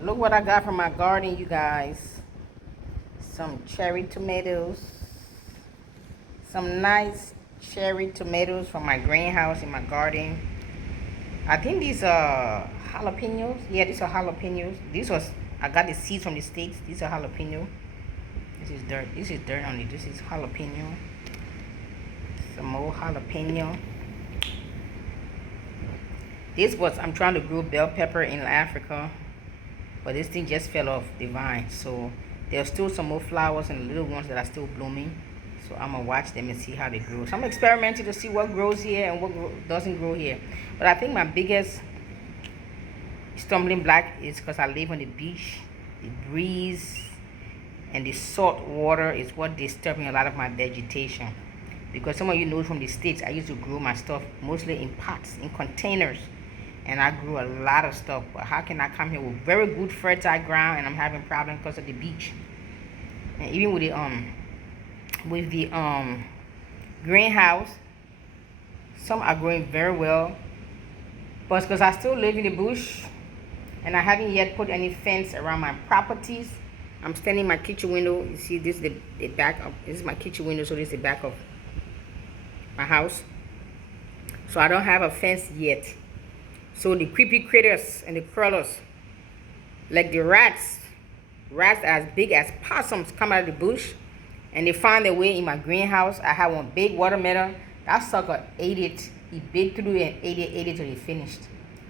Look what I got from my garden, you guys. Some cherry tomatoes. Some nice cherry tomatoes from my greenhouse in my garden. I think these are jalapenos. Yeah, these are jalapenos. I got the seeds from the States. These are jalapeno. This is dirt. This is dirt on it. This is jalapeno. Some more jalapeno. I'm trying to grow bell pepper in Africa, but this thing just fell off the vine. So there's still some more flowers and little ones that are still blooming. So I'm gonna watch them and see how they grow. So I'm experimenting to see what grows here and what doesn't grow here. But I think my biggest stumbling block is because I live on the beach. The breeze and the salt water is what disturbing a lot of my vegetation. Because some of you know from the States, I used to grow my stuff mostly in pots, in containers. And I grew a lot of stuff. But how can I come here with very good fertile ground and I'm having problems because of the beach? And even with the greenhouse, some are growing very well. But because I still live in the bush and I haven't yet put any fence around my properties, I'm standing in my kitchen window. You see, this is the back of, this is my kitchen window, so this is the back of my house. So I don't have a fence yet. So the creepy critters and the crawlers, like the rats as big as possums, come out of the bush and they find their way in my greenhouse. I have one big watermelon. That sucker ate it. He bit through it and ate it till he finished.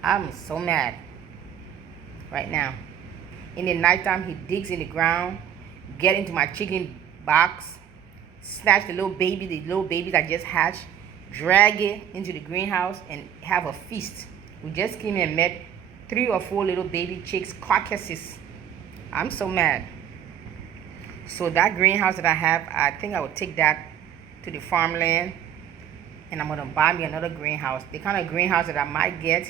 I'm so mad right now. In the nighttime, he digs in the ground, get into my chicken box, snatch the little babies I just hatched, drag it into the greenhouse and have a feast. We just came and met 3 or 4 little baby chicks, carcasses. I'm so mad. So that greenhouse that I have, I think I would take that to the farmland and I'm gonna buy me another greenhouse. The kind of greenhouse that I might get,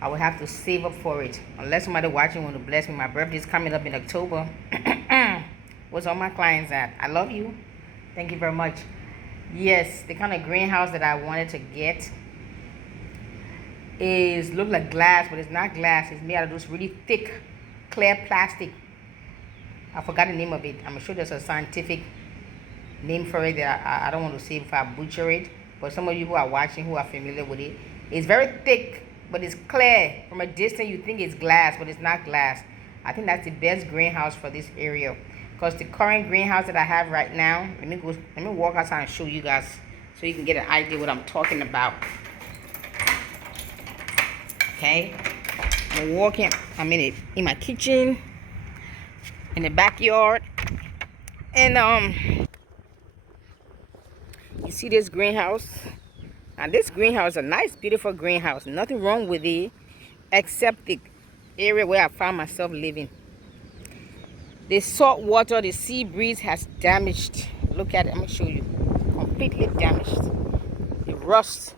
I would have to save up for it. Unless somebody watching want to bless me. My birthday is coming up in October. What's all my clients at? I love you. Thank you very much. Yes, the kind of greenhouse that I wanted to get is look like glass, but it's not glass. It's made out of those really thick, clear plastic. I forgot the name of it. I'm sure there's a scientific name for it that I don't want to say if I butcher it. But some of you who are watching who are familiar with it, it's very thick, but it's clear. From a distance, you think it's glass, but it's not glass. I think that's the best greenhouse for this area. Because the current greenhouse that I have right now, let me walk outside and show you guys so you can get an idea what I'm talking about. Okay, I'm in my kitchen, in the backyard, and you see this greenhouse. Now this greenhouse is a nice, beautiful greenhouse. Nothing wrong with it, except the area where I found myself living. The salt water, the sea breeze has damaged. Look at it. I'm gonna show you. Completely damaged. The rust.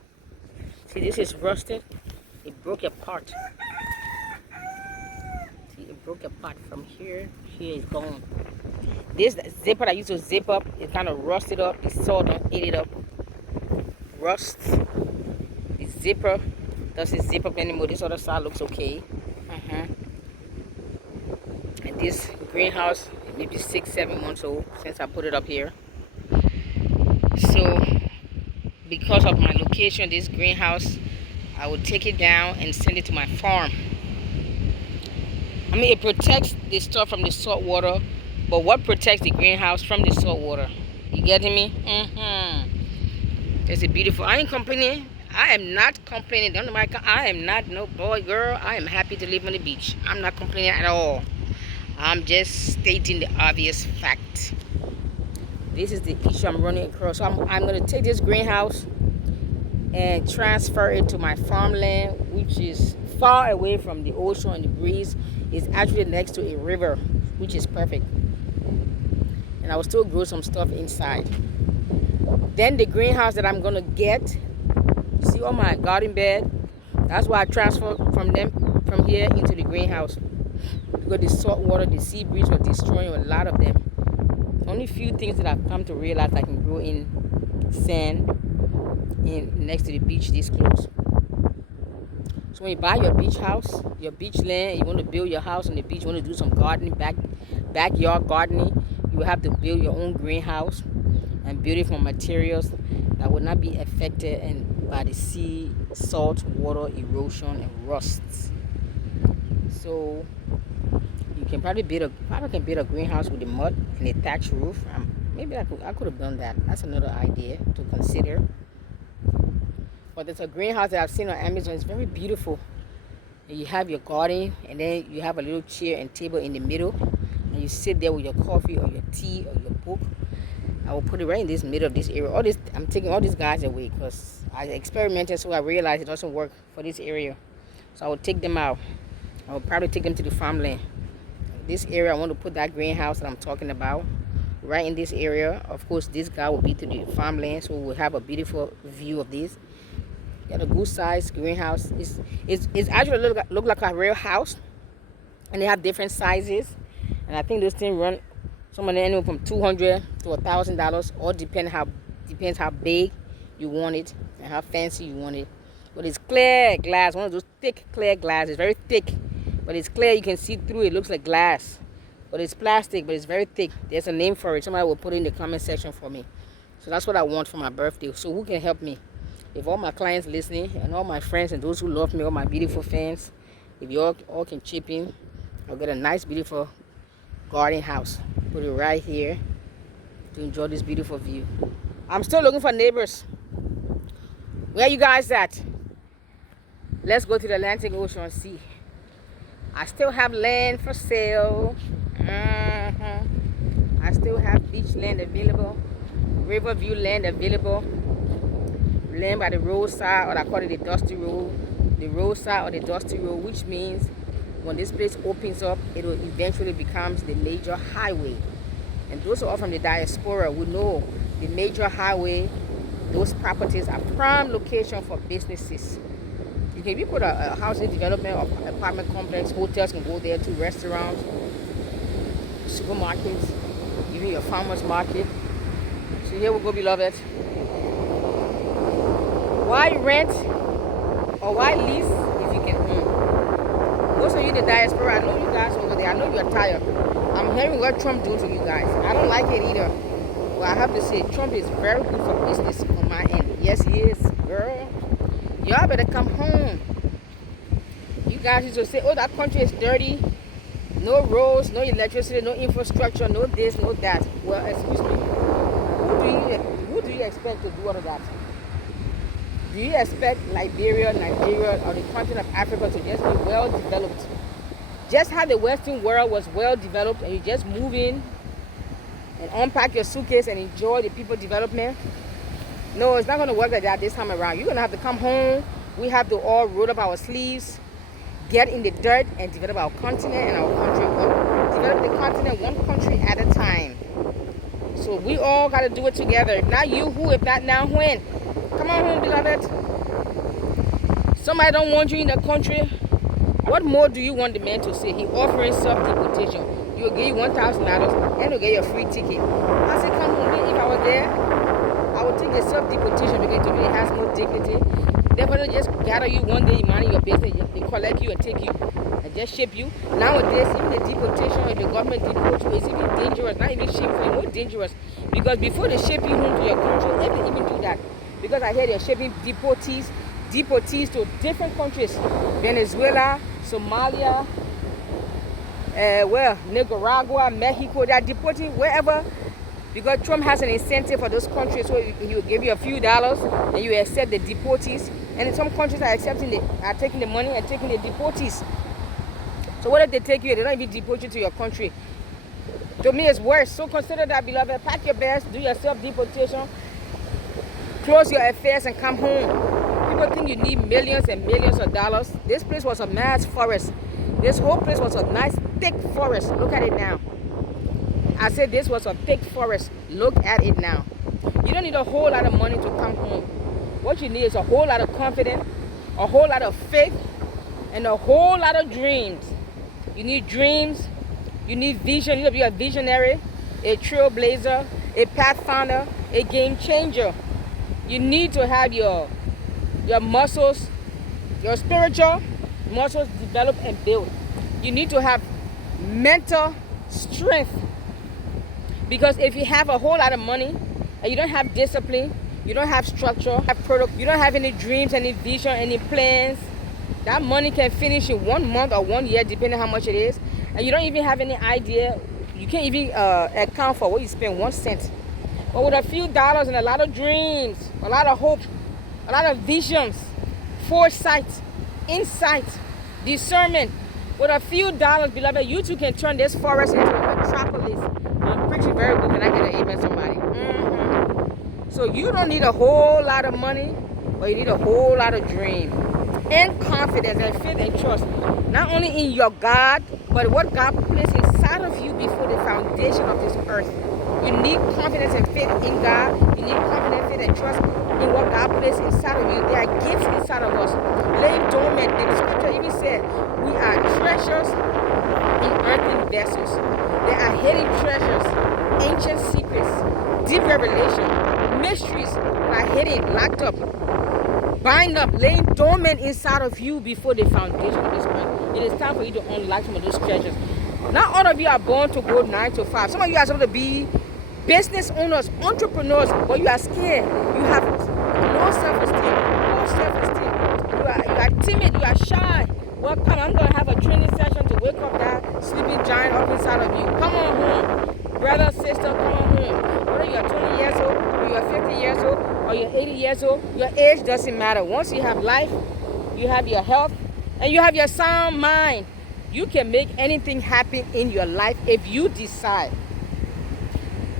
See, this is rusted. It broke apart. See, it broke apart from here. Here is gone. This zipper that I used to zip up, it kind of rusted up. The salt ate it up. Rust. The zipper doesn't zip up anymore. This other side looks okay. And this greenhouse, maybe 6-7 months old since I put it up here. So, because of my location, this greenhouse, I will take it down and send it to my farm. I mean, it protects the stuff from the salt water, but what protects the greenhouse from the salt water? You getting me? It's a beautiful. I ain't complaining. I am not complaining. Don't know I am not no boy, girl. I am happy to live on the beach. I'm not complaining at all. I'm just stating the obvious fact. This is the issue I'm running across. So I'm going to take this greenhouse and transfer it to my farmland, which is far away from the ocean and the breeze. It's actually next to a river, which is perfect. And I will still grow some stuff inside. Then the greenhouse that I'm going to get, you see on my garden bed, that's why I transfer from here into the greenhouse. Because the salt water, the sea breeze was destroying a lot of them. Only few things that I've come to realize I can grow in sand next to the beach this close. So when you buy your beach house, your beach land, you want to build your house on the beach, you want to do some gardening, backyard gardening, you will have to build your own greenhouse and build it from materials that will not be affected by the sea, salt, water, erosion, and rust. So you can probably build a greenhouse with the mud and a thatch roof. Maybe I could have done that. That's another idea to consider. But there's a greenhouse that I've seen on Amazon. It's very beautiful. And you have your garden, and then you have a little chair and table in the middle, and you sit there with your coffee or your tea or your book. I will put it right in this middle of this area. I'm taking all these guys away because I experimented, so I realized it doesn't work for this area. So I will take them out. I will probably take them to the farmland. This area, I want to put that greenhouse that I'm talking about right in this area. Of course, this guy will be to the farmland, so we'll have a beautiful view of this. Got a good size greenhouse. It's actually look like a real house, and they have different sizes. And I think those things run some of them anywhere from $200 to $1,000. All depends how big you want it and how fancy you want it. But it's clear glass, one of those thick clear glass. It's very thick, but it's clear. You can see through it. It looks like glass, but it's plastic, but it's very thick. There's a name for it. Somebody will put it in the comment section for me. So that's what I want for my birthday. So who can help me? If all my clients listening and all my friends and those who love me, all my beautiful fans, if you all can chip in, I'll get a nice, beautiful garden house. Put it right here to enjoy this beautiful view. I'm still looking for neighbors. Where you guys at? Let's go to the Atlantic Ocean and see. I still have land for sale. I still have beach land available, Riverview land available, land by the roadside, or I call it the dusty road, the roadside or the dusty road, which means when this place opens up, it will eventually become the major highway. And those who are from the diaspora will know the major highway, those properties are prime location for businesses. If you put a housing development or apartment complex, hotels can go there too, restaurants, supermarkets, even your farmers market. So here we go, beloved. Why rent or why lease if you can own? Most of you in the diaspora, I know you guys over there, I know you're tired. I'm hearing what Trump doing to you guys. I don't like it either. But I have to say, Trump is very good for business on my end. Yes, he is, girl. Y'all better come home. You guys used to say, oh, that country is dirty. No roads, no electricity, no infrastructure, no this, no that. Well, excuse me. Who do you expect to do all of that? Do you expect Liberia, Nigeria, or the continent of Africa to just be well developed? Just how the Western world was well developed, and you just move in and unpack your suitcase and enjoy the people development? No, it's not going to work like that this time around. You're going to have to come home. We have to all roll up our sleeves, get in the dirt, and develop our continent and our country. Develop the continent one country at a time. So we all got to do it together. If not you, who? If not now, when? Come on home, beloved. Somebody don't want you in the country. What more do you want the man to say? He offering self-deportation. He'll give you $1,000 and he'll get you a free ticket. I said, come home. If I was there, I would take the self-deportation because it really has no dignity. They're going to just gather you one day, minding your business. They collect you and take you and just ship you. Nowadays, even the deportation, if the government deports you, it's even dangerous. Not even shameful, more dangerous. Because before they ship you home to your country, they can even do that. Because I hear they're shipping deportees to different countries. Venezuela, Somalia, Nicaragua, Mexico. They're deporting wherever. Because Trump has an incentive for those countries, so he will give you a few dollars and you accept the deportees. And in some countries are taking the money and taking the deportees. So what if they take you? They don't even deport you to your country. To me, it's worse. So consider that, beloved. Pack your bags, do your self-deportation, close your affairs, and come home. People think you need millions and millions of dollars. This place was a mass forest. This whole place was a nice thick forest. Look at it now. I said this was a thick forest. Look at it now. You don't need a whole lot of money to come home. What you need is a whole lot of confidence, a whole lot of faith, and a whole lot of dreams. You need dreams. You need vision. You need to be a visionary, a trailblazer, a pathfinder, a game changer. You need to have your muscles your spiritual muscles develop and build. You need to have mental strength, because if you have a whole lot of money and you don't have discipline, you don't have structure, you don't have any dreams, any vision, any plans, that money can finish in 1 month or 1 year, depending how much it is, and you don't even have any idea. You can't even account for what you spend 1 cent. But with a few dollars and a lot of dreams, a lot of hope, a lot of visions, foresight, insight, discernment, with a few dollars, beloved, you too can turn this forest into a metropolis. I'm preaching very good. Can I get an amen, somebody? So you don't need a whole lot of money, but you need a whole lot of dream and confidence and faith and trust, not only in your God, but what God placed inside of you before the foundation of this earth. You need confidence and faith in God. You need confidence, faith, and trust in what God placed inside of you. There are gifts inside of us, laying dormant. The scripture even said we are treasures in earthen vessels. There are hidden treasures, ancient secrets, deep revelation, mysteries that are hidden, locked up, bind up, laying dormant inside of you before the foundation of this earth. It is time for you to unlock some of those treasures. Not all of you are born to go 9 to 5. Some of you are supposed to be business owners, entrepreneurs, but you are scared. You have low self-esteem, low self-esteem. You are timid, you are shy. Well, come, I'm going to have a training session to wake up that sleeping giant up inside of you. Come on home. Brother, sister, come on home. Whether you are 20 years old, or you are 50 years old, or you're 80 years old, your age doesn't matter. Once you have life, you have your health, and you have your sound mind, you can make anything happen in your life if you decide.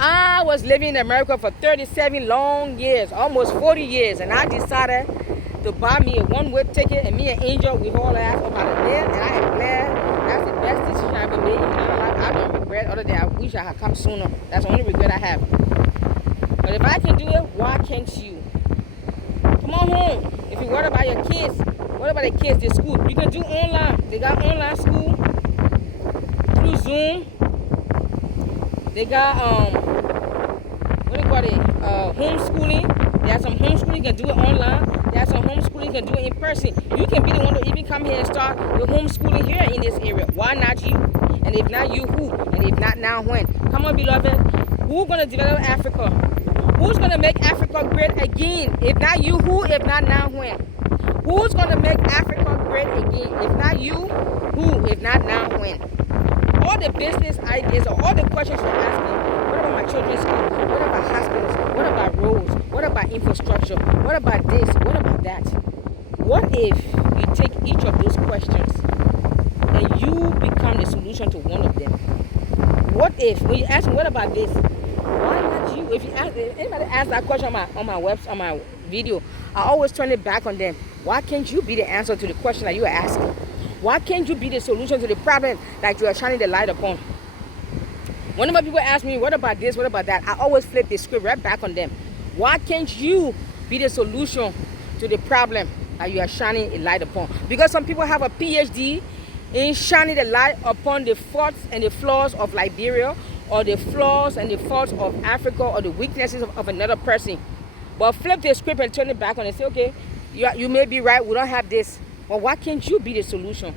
I was living in America for 37 long years, almost 40 years, and I decided to buy me a one-way ticket, and me and Angel, we haul ass up out of there, and I am glad. That's the best decision I ever made in my life. I don't regret, other than I wish I had come sooner. That's the only regret I have. But if I can do it, why can't you? Come on home. If you worry about your kids, what about the kids, the school? You can do online. They got online school through Zoom. They got what do you call it? Homeschooling. There's some homeschooling, you can do it online. There's some homeschooling, you can do it in person. You can be the one to even come here and start the homeschooling here in this area. Why not you? And if not you, who? And if not now, when? Come on, beloved. Who's gonna develop Africa? Who's gonna make Africa great again? If not you, who? If not now, when? Who's gonna make Africa great again? If not you, who? If not now, when? All the business ideas or all the questions you're asking, what about my children's school? What about hospitals? What about roads? What about infrastructure? What about this? What about that? What if you take each of those questions and you become the solution to one of them? What if, when you ask me, what about this? Why not you? If you ask, if anybody asks that question on my video, I always turn it back on them. Why can't you be the answer to the question that you are asking? Why can't you be the solution to the problem that you are shining the light upon? Whenever people ask me, what about this, what about that, I always flip the script right back on them. Why can't you be the solution to the problem that you are shining a light upon? Because some people have a PhD in shining the light upon the faults and the flaws of Liberia, or the flaws and the faults of Africa, or the weaknesses of another person. But flip the script and turn it back on and say, okay, you may be right, we don't have this. But why can't you be the solution?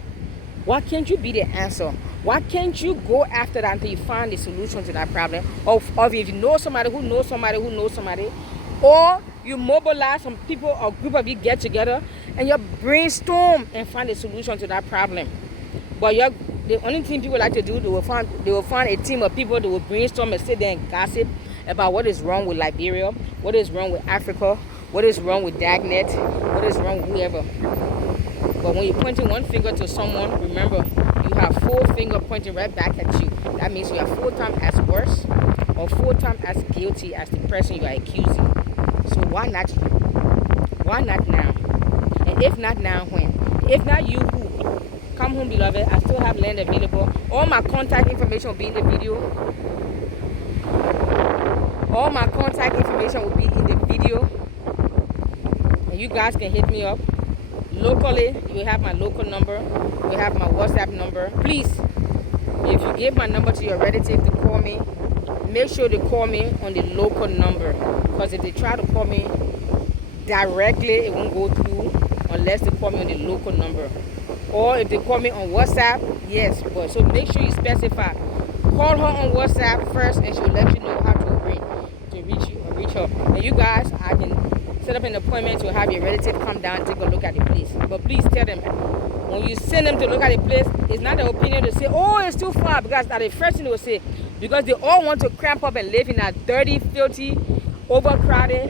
Why can't you be the answer? Why can't you go after that until you find the solution to that problem? Or if you know somebody who knows somebody who knows somebody, or you mobilize some people or group of you get together and you brainstorm and find a solution to that problem. But the only thing people like to do, they will find a team of people that will brainstorm and sit there and gossip about what is wrong with Liberia, what is wrong with Africa, what is wrong with Dagnet, what is wrong with whoever. But when you're pointing one finger to someone, remember, you have 4 fingers pointing right back at you. That means you are 4 times as worse or 4 times as guilty as the person you are accusing. So why not you? Why not now? And if not now, when? If not you, who? Come home, beloved. I still have land available. All my contact information will be in the video. All my contact information will be in the video. And you guys can hit me up. Locally, you have my local number. You have my WhatsApp number. Please, if you give my number to your relative to call me, make sure they call me on the local number. Because if they try to call me directly, it won't go through. unless they call me on the local number. Or if they call me on WhatsApp, yes, but so make sure you specify. Call her on WhatsApp first and she'll let you know how to reach her. And you guys, I can set up an appointment to have your relative come down and take a look at the place. But please tell them, when you send them to look at the place, it's not their opinion to say, oh, it's too far, because that's the first thing they will say. Because they all want to cramp up and live in a dirty, filthy, overcrowded,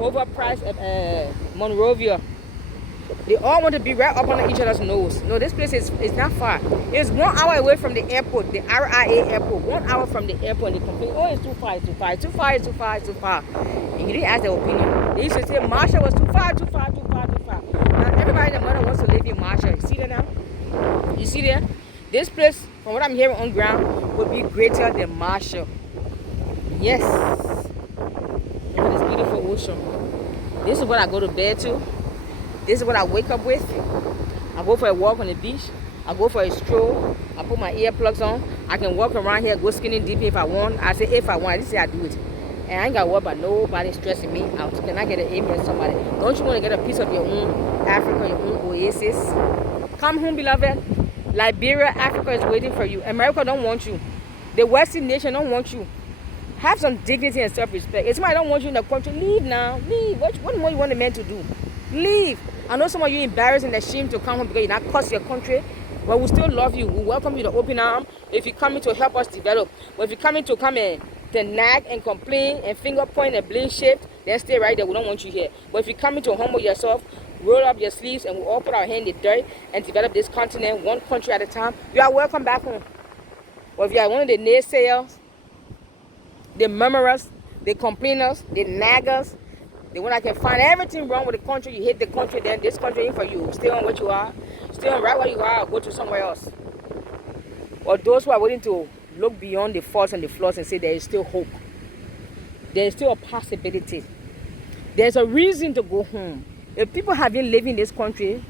overpriced Monrovia. They all want to be right up on each other's nose. No, this place is not far. It's 1 hour away from the airport, the RIA airport. 1 hour from the airport. And they complain, oh, it's too far, it's too far, it's too far, it's too far, it's too far. And you didn't ask their opinion. They used to say Marshall was too far, too far, too far, too far. Now everybody in the mother wants to live in Marshall. You see that now? You see there? This place, from what I'm hearing on ground, would be greater than Marshall. Yes. Look at this beautiful ocean. This is what I go to bed to. This is what I wake up with. I go for a walk on the beach. I go for a stroll. I put my earplugs on. I can walk around here, go skinny dipping if I want. I say if I want. This is how I do it. And I ain't got to worry about nobody stressing me out. Can I get an amen somebody? Don't you want to get a piece of your own Africa, your own oasis? Come home, beloved. Liberia, Africa is waiting for you. America don't want you. The Western nation don't want you. Have some dignity and self-respect. If somebody don't want you in the country, leave now. Leave. What more you want the men to do? Leave. I know some of you embarrassed and ashamed to come home because you're not cost your country, but we still love you. We welcome you with open arms if you're coming to help us develop. But if you're coming to come and to nag and complain and finger point and blame shift, then stay right there. We don't want you here. But if you're coming to humble yourself, roll up your sleeves, and we all put our hand in the dirt and develop this continent one country at a time, you are welcome back home. But if you are one of the naysayers, the murmurers, the complainers, the naggers, the one that can find everything wrong with the country, you hate the country, then this country ain't for you. Stay on what you are. Stay on right where you are, or go to somewhere else. Or those who are willing to look beyond the faults and the flaws and say there is still hope. There is still a possibility. There's a reason to go home. If people have been living in this country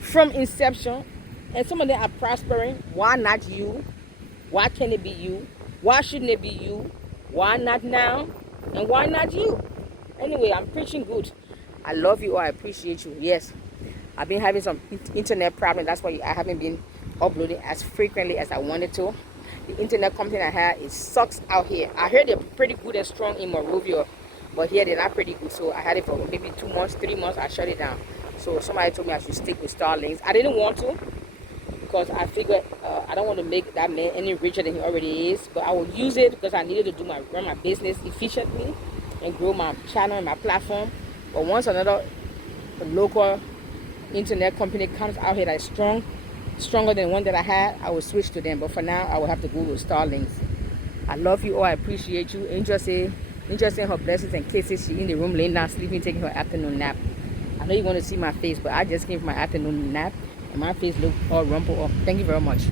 from inception, and some of them are prospering, why not you? Why can't it be you? Why shouldn't it be you? Why not now? And why not you? Anyway, I'm preaching good. I love you or I appreciate you. Yes, I've been having some internet problems. That's why I haven't been uploading as frequently as I wanted to. The internet company I have, it sucks out here. I heard they're pretty good and strong in Monrovia, but here they're not pretty good. So I had it for maybe 2 months, 3 months. I shut it down. So somebody told me I should stick with Starlinks. I didn't want to because I figured I don't want to make that man any richer than he already is. But I will use it because I needed to run my business efficiently and grow my channel and my platform. But once another local internet company comes out here that's stronger than one that I had, I will switch to them. But for now, I will have to go with Starlinks. I love you all. I appreciate you. Angel saying her blessings and kisses. She in the room laying down sleeping, taking her afternoon nap. I know you want to see my face, but I just came from my afternoon nap and my face look all rumpled up. Thank you very much.